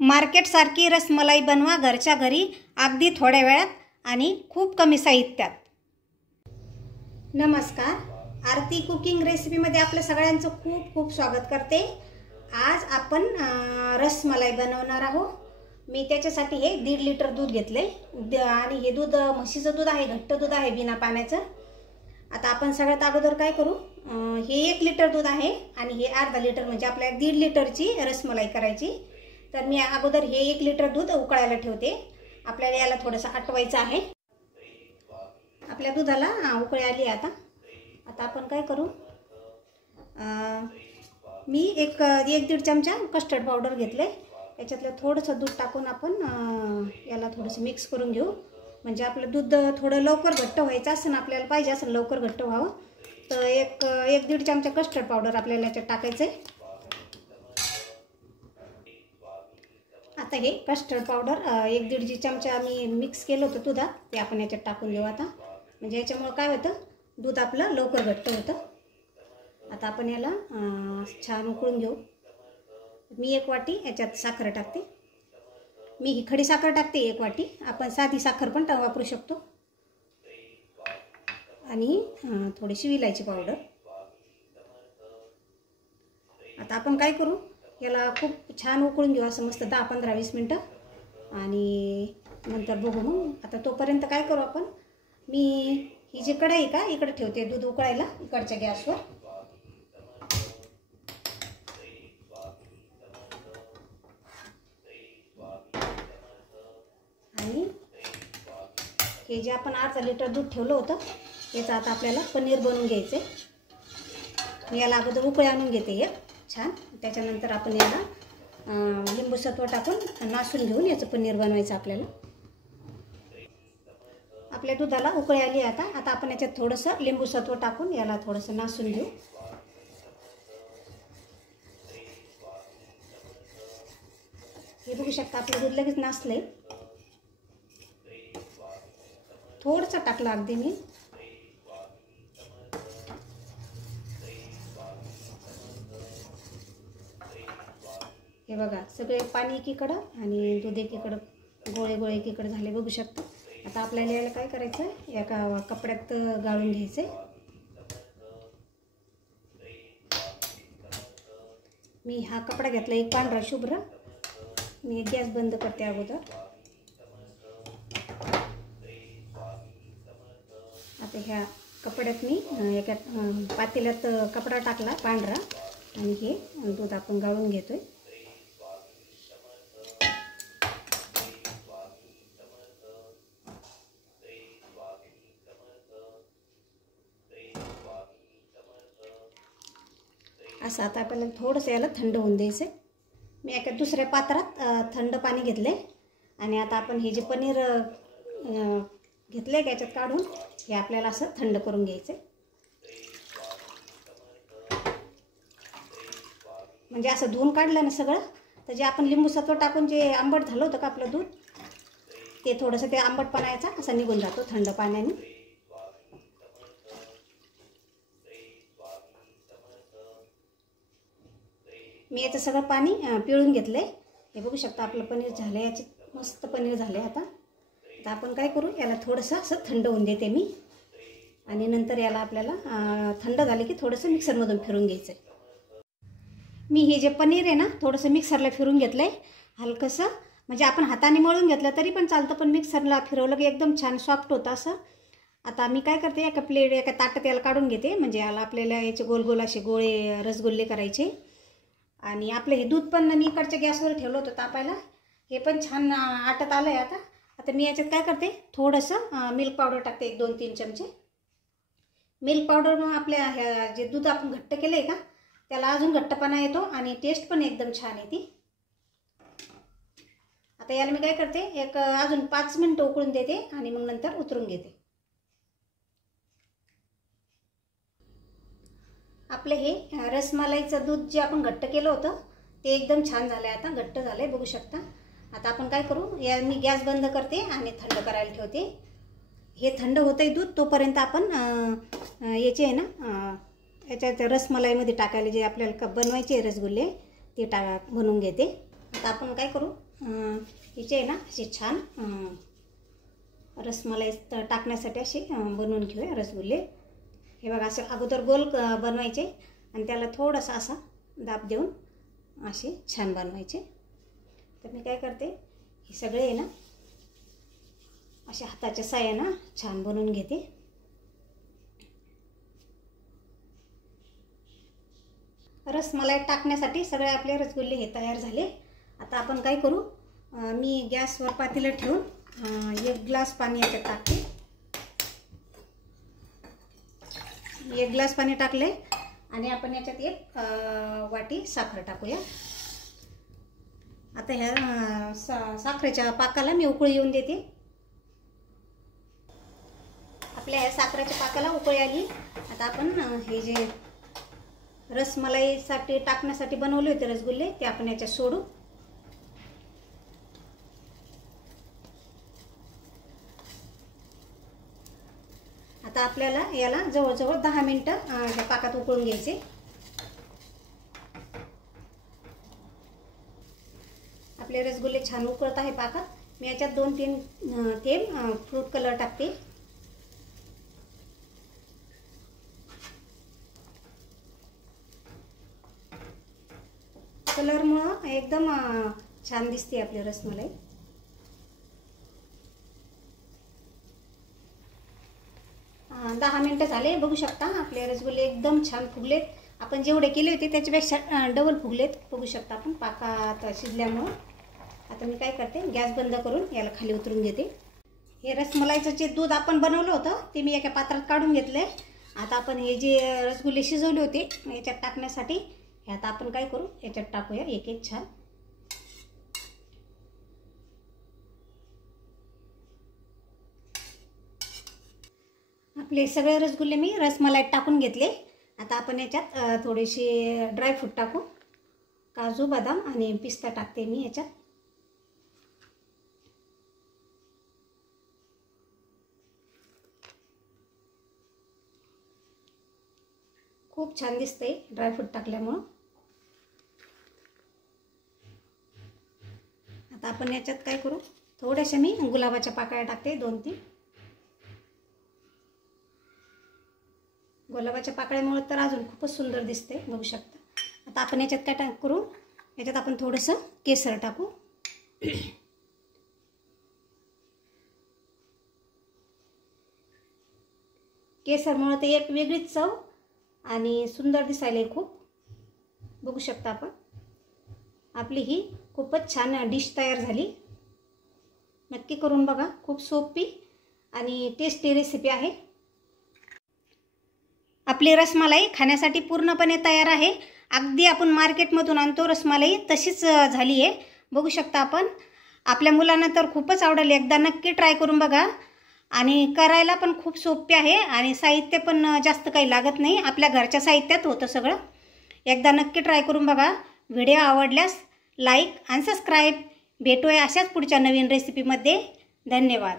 मार्केटसारखी रसमलाई बनवा घरच्या घरी अगदी थोड्या वेळात आणि खूप कमी साहित्यात। नमस्कार, आरती कुकिंग रेसिपीमध्ये आपल्या सगळ्यांचं खूप खूप स्वागत करते। आज आपण रसमलाई बनवणार आहोत। मी त्याच्यासाठी हे 1.5 लिटर दूध घेतले आणि हे दूध म्हशीचं दूध आहे, घट्ट दूध आहे बिना पाण्याचं। आता आपण सगळ्यात अगोदर काय करू, हे 1 लिटर दूध आहे आणि हे अर्धा लिटर म्हणजे आपल्याला 1.5 लिटरची रसमलाई करायची। तर मी अगोदर हे 1 लिटर दूध उकळायला ठेवते। आपल्याला याला थोडंसं आटवायचं आहे। आपल्या दुधाला उकळी आली आता आपण काय करू, मी एक 1-1.5 चमचा कस्टर्ड पावडर घेतले। याच्यातलं थोडंसं दूध टाकून आपण याला थोडंसं मिक्स करून घेऊ। म्हणजे आपलं दूध थोडं लवकर घट्ट व्हायचं असेल, आपल्याला पाहिजे असेल लवकर घट्ट व्हावं, तर 1-1.5 चमचा कस्टर्ड पावडर आपल्याला याच्यात टाकायचं आहे। आता हे कस्टर्ड पावडर 1-1.5 चमचा मी मिक्स केलं होतं दुधात, ते आपण याच्यात टाकून देऊ आता। म्हणजे याच्यामुळे काय होतं, दूध आपलं लवकर घट्ट होतं। आता आपण याला छान उकळून घेऊ। मी 1 वाटी याच्यात साखर टाकते। मी ही खडी साखर टाकते 1 वाटी, आपण साधी साखर पण वापरू शकतो। आणि थोडीशी विलायची पावडर। आता आपण काय करू, याला खूप छान उकळून घेऊ असं मस्त 10-15-20 मिनिटं आणि नंतर बघू। मग आता तोपर्यंत काय करू आपण, मी ही जी कढई का इकडे ठेवते दूध उकळायला इकडच्या गॅसवर। आणि हे जे आपण अर्धा लिटर दूध ठेवलं होतं याचं आता आपल्याला पनीर बनवून घ्यायचं आहे। मी याला अगोदर उकळी आणून घेते एक छान, त्याच्यानंतर आपण याला लिंबू सत्व टाकून नासून घेऊन याचं पनीर बनवायचं आपल्याला। आपल्या दुधाला उकळी आली आता आपण याच्यात थोडंसं लिंबू सत्व टाकून याला थोडंसं नासून घेऊ। हे बघू शकता आपलं दूध लगेच नासलंय। थोडंसं टाकलं अगदी मी। हे बघा सगळे पाणी एकीकडं आणि दूध एकीकडं, गोळे गोळे एकीकडे झाले बघू शकता। आता आपल्याला याला काय करायचं, एका कपड्यात गाळून घ्यायचं। मी हा कपडा घेतला एक पांढरा शुभ्र। मी गॅस बंद करते अगोदर। आता ह्या कपड्यात मी एका पातेल्यात कपडा टाकला पांढरा आणि हे दूध आपण गाळून घेतोय। असं आता आपल्याला थोडंसं याला थंड होऊन द्यायचं। मी एका दुसऱ्या पात्रात थंड पाणी घेतले आणि आता आपण हे जे पनीर घेतले याच्यात काढून हे आपल्याला असं थंड करून घ्यायचं। म्हणजे असं धुवून काढलं ना सगळं, तर जे आपण लिंबू सत्व टाकून जे आंबट झालं होतं का आपलं दूध, ते थोडंसं ते आंबटपणा याचा असा निघून जातो थंड पाण्याने। मी याचं सगळं पाणी पिळून घेतलंय। हे बघू शकता आपलं पनीर झालं, याचे मस्त पनीर झाले। आता आपण काय करू, याला थोडंसं असं थंड होऊन देते मी आणि नंतर याला आपल्याला थंड झाले की थोडंसं मिक्सरमधून फिरून घ्यायचं आहे। मी हे जे पनीर आहे ना थोडंसं मिक्सरला फिरून घेतलं आहे हलकंसं। म्हणजे आपण हाताने मळून घेतलं तरी पण चालतं, पण मिक्सरला फिरवलं की एकदम छान सॉफ्ट होतं असं। आता मी काय करते, एका ताटात याला काढून घेते। म्हणजे याला आपल्याला याचे गोल गोल असे गोळे रसगुल्ले करायचे। आणि आपलं हे दूध पण मी इकडच्या गॅसवर ठेवलं होतं तापायला, हे पण छान आटत आलं आहे आता मी याच्यात काय करते, थोडंसं मिल्क पावडर टाकते 1-2-3 चमचे। मिल्क पावडर मग आपल्या ह्या जे दूध आपण घट्ट केलं आहे का त्याला अजून घट्टपणा येतो आणि टेस्ट पण एकदम छान येते। आता याला मी काय करते, एक अजून 5 मिनिटं उकळून देते आणि मग नंतर उतरून घेते। आपलं हे रसमलाईचं दूध जे आपण घट्ट केलं होतं ते एकदम छान झालं आहे, आता घट्ट झालं आहे बघू शकता। आता आपण काय करू, मी गॅस बंद करते आणि थंड करायला ठेवते। हे थंड होतंय दूध, तोपर्यंत आपण याचे आहे ना याच्यात रसमलाईमध्ये टाकायला जे आपल्याला बनवायचे रसगुल्ले ते बनवून घेते। आता आपण काय करू, हिचे आहे ना असे छान रसमलाई टाकण्यासाठी असे बनवून घेऊया रसगुल्ले. हे बघा असं अगोदर गोल बनवायचे आणि त्याला थोडासा असा दाब देऊन असे छान बनवायचे. तर मी काय करते, हे सगळे आहे ना अशा हाताच्या साहाय्यानं छान बनवून घेते. रसमलाई टाकण्यासाठी सगळे आपले रसगुल्ले हे तयार झाले. आता आपण काय करू, मी गॅसवर पातेलं ठेवून 1 ग्लास पाणी याच्यात टाकते. 1 ग्लास पाणी टाकले आणि आपण याच्यात 1 वाटी साखर टाकूया. आता ह्या साखरेच्या पाकाला मी उकळी येऊन देते. आपल्या ह्या साखरेच्या पाकाला उकळी आली. आता आपण हे जे रसमलाईसाठी टाकण्यासाठी बनवले होते रसगुल्ले ते आपण याच्यात सोडू. आता आपल्याला याला जवळजवळ 10 मिनिटं ह्या पाकात उकळून घ्यायचे. आपले रसगुल्ले छान उकळत आहे पाकात. मी याच्यात 2-3 थेंब फ्रूट कलर टाकते. कलरमुळं एकदम छान दिसते आपली रसमलाई. दहा मिनिटं झाले. बघू शकता आपले रसगुल्ले एकदम छान फुगलेत. आपण जेवढे केले होते त्याच्यापेक्षा डबल फुगलेत. बघू शकता आपण पाकात शिजल्यामुळं. आता मी काय करते, गॅस बंद करून याला खाली उतरून घेते. हे रसमलाईचं जे दूध आपण बनवलं होतं ते मी एका पात्रात काढून घेतलंय. आता आपण हे जे रसगुल्ले शिजवले होते याच्यात टाकण्यासाठी हे आता आपण काय करू, याच्यात टाकूया एक एक छान. आपले सगळे रसगुल्ले मी रसमलाईत टाकून घेतले. आता आपण याच्यात थोडेसे ड्रायफ्रूट टाकू. काजू, बदाम आणि पिस्ता टाकते मी याच्यात. खूप छान दिसतंय ड्रायफ्रूट टाकल्यामुळं. आता आपण याच्यात काय करू, थोड्याशा मी गुलाबाच्या पाकळ्या टाकते 2-3. गुलाबाच्या पाकळ्यामुळे तर अजून खूपच सुंदर दिसते. बघू शकता. आता आपण याच्यात काय करू, याच्यात आपण थोडंसं केसर टाकू. केसरमुळे ते एक वेगळीच चव आणि सुंदर दिसायला खूप. बघू शकता आपण आपली ही खूपच छान डिश तयार झाली. नक्की करून बघा. खूप सोपी आणि टेस्टी रेसिपी आहे. आपली रसमलाई खाण्यासाठी पूर्णपणे तयार आहे. अगदी आपण मार्केटमधून आणतो रसमलाई तशीच झाली आहे. बघू शकता आपण. आपल्या मुलांना तर खूपच आवडेल. एकदा नक्की ट्राय करून बघा. आणि करायला पण खूप सोपे आहे आणि साहित्य पण जास्त काही लागत नाही. आपल्या घरच्या साहित्यात होतं सगळं. एकदा नक्की ट्राय करून बघा. व्हिडिओ आवडल्यास लाईक आणि सबस्क्राईब. भेटूया अशाच पुढच्या नवीन रेसिपीमध्ये. धन्यवाद.